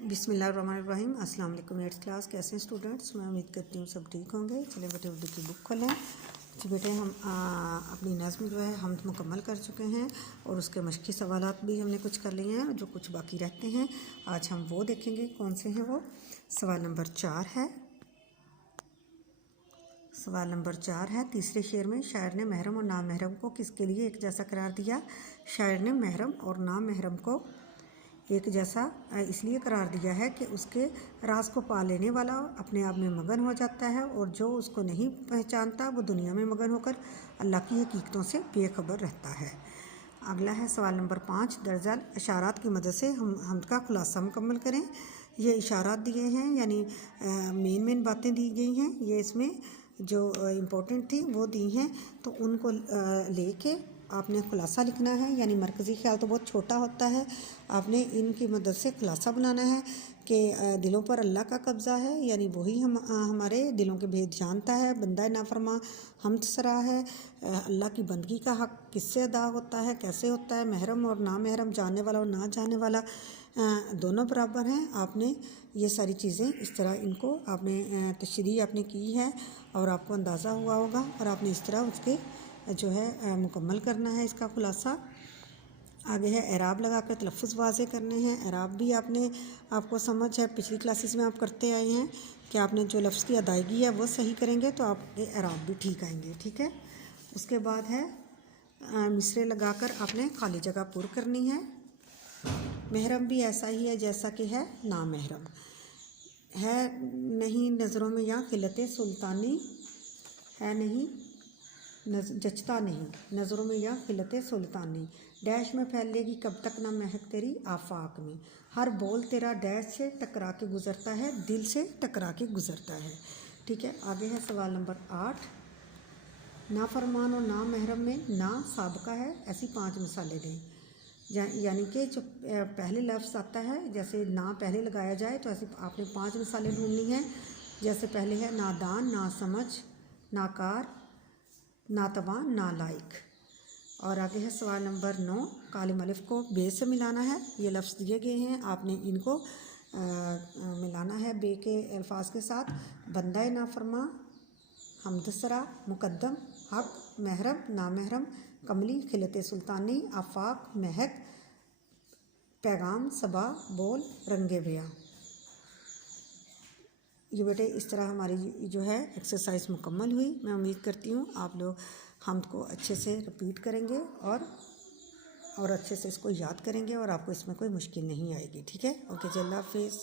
बिस्मिल्लाहिर्रहमानिर्रहीम। अस्सलाम वालेकुम एट्थ क्लास। कैसे हैं स्टूडेंट्स? मैं उम्मीद करती हूँ सब ठीक होंगे। चलिए बेटे उर्दू की बुक खोलें। जी बेटे हम अपनी नज़्म जो है हम मुकम्मल कर चुके हैं और उसके मशक़ी सवालात भी हमने कुछ कर लिए हैं, जो कुछ बाकी रहते हैं आज हम वो देखेंगे। कौन से हैं वो? सवाल नंबर 4 है। सवाल नंबर 4 है। तीसरे शेर में शायर ने महरम और नामहरम को किसके लिए एक जैसा करार दिया? शायर ने महरम और नामहरम को एक जैसा इसलिए करार दिया है कि उसके राज को पा लेने वाला अपने आप में मगन हो जाता है और जो उसको नहीं पहचानता वो दुनिया में मगन होकर अल्लाह की हकीकतों से बेखबर रहता है। अगला है सवाल नंबर 5। दर्जा इशारात की मदद से हम का खुलासा मुकम्मल करें। ये इशारात दिए हैं, यानी मेन बातें दी गई हैं। ये इसमें जो इम्पोर्टेंट थी वो दी हैं, तो उनको लेके आपने खुलासा लिखना है। यानी मरकज़ी ख्याल तो बहुत छोटा होता है, आपने इनकी मदद से खुलासा बनाना है कि दिलों पर अल्लाह का कब्ज़ा है, यानी वही हमारे दिलों के भेद जानता है। बंदा नाफरमा हमतसरा है। अल्लाह की बंदगी का हक़ किससे अदा होता है, कैसे होता है? महरम और ना महरम, जानने वाला और ना जानने वाला दोनों बराबर हैं। आपने ये सारी चीज़ें इस तरह इनको आपने तशरीह आपने की है और आपको अंदाज़ा हुआ होगा और आपने इस तरह उसके जो है मुकम्मल करना है इसका खुलासा। आगे है एराब लगा कर तलफ़्फ़ुज़ वाज़े करने हैं। एराब भी आपको समझ है, पिछली क्लासेस में आप करते आए हैं कि आपने जो लफ्ज़ की अदायगी है वो सही करेंगे तो आपके एराब भी ठीक आएंगे। ठीक है। उसके बाद है मिसरे लगाकर आपने खाली जगह पूरी करनी है। महरम भी ऐसा ही है जैसा कि है ना महरम है नहीं नज़रों में या खिलते सुल्तानी है नहीं जचता नहीं नज़रों में या खिलते सुल्तानी। डैश में फैलेगी कब तक ना महक तेरी आफाक में। हर बोल तेरा डैश से टकरा के गुज़रता है, दिल से टकरा के गुज़रता है। ठीक है। आगे है सवाल नंबर 8। नाफरमान और ना महरम में ना साबका है, ऐसी 5 मिसालें दें। यानी कि जो पहले लफ्ज़ आता है, जैसे ना पहले लगाया जाए तो ऐसी आपने 5 मिसालें ढूंढनी हैं। जैसे पहले है नादान, ना समझ, नाकार, नातवा, नालायक। और आगे है सवाल नंबर 9। कालिम अलिफ को बे से मिलाना है। ये लफ्ज़ दिए गए हैं, आपने इनको मिलाना है बे के अल्फाज के साथ। बंदा नाफरमा, हमदसरा, मुकद्दम, हक, महरम, नामहरम, कमली, खिलते सुल्तानी, आफाक, महक, पैगाम, सबा, बोल, रंगे बिया। ये बेटे इस तरह हमारी जो है एक्सरसाइज मुकम्मल हुई। मैं उम्मीद करती हूँ आप लोग हमको अच्छे से रिपीट करेंगे और अच्छे से इसको याद करेंगे और आपको इसमें कोई मुश्किल नहीं आएगी। ठीक है। ओके जी, अल्लाह हाफिज़।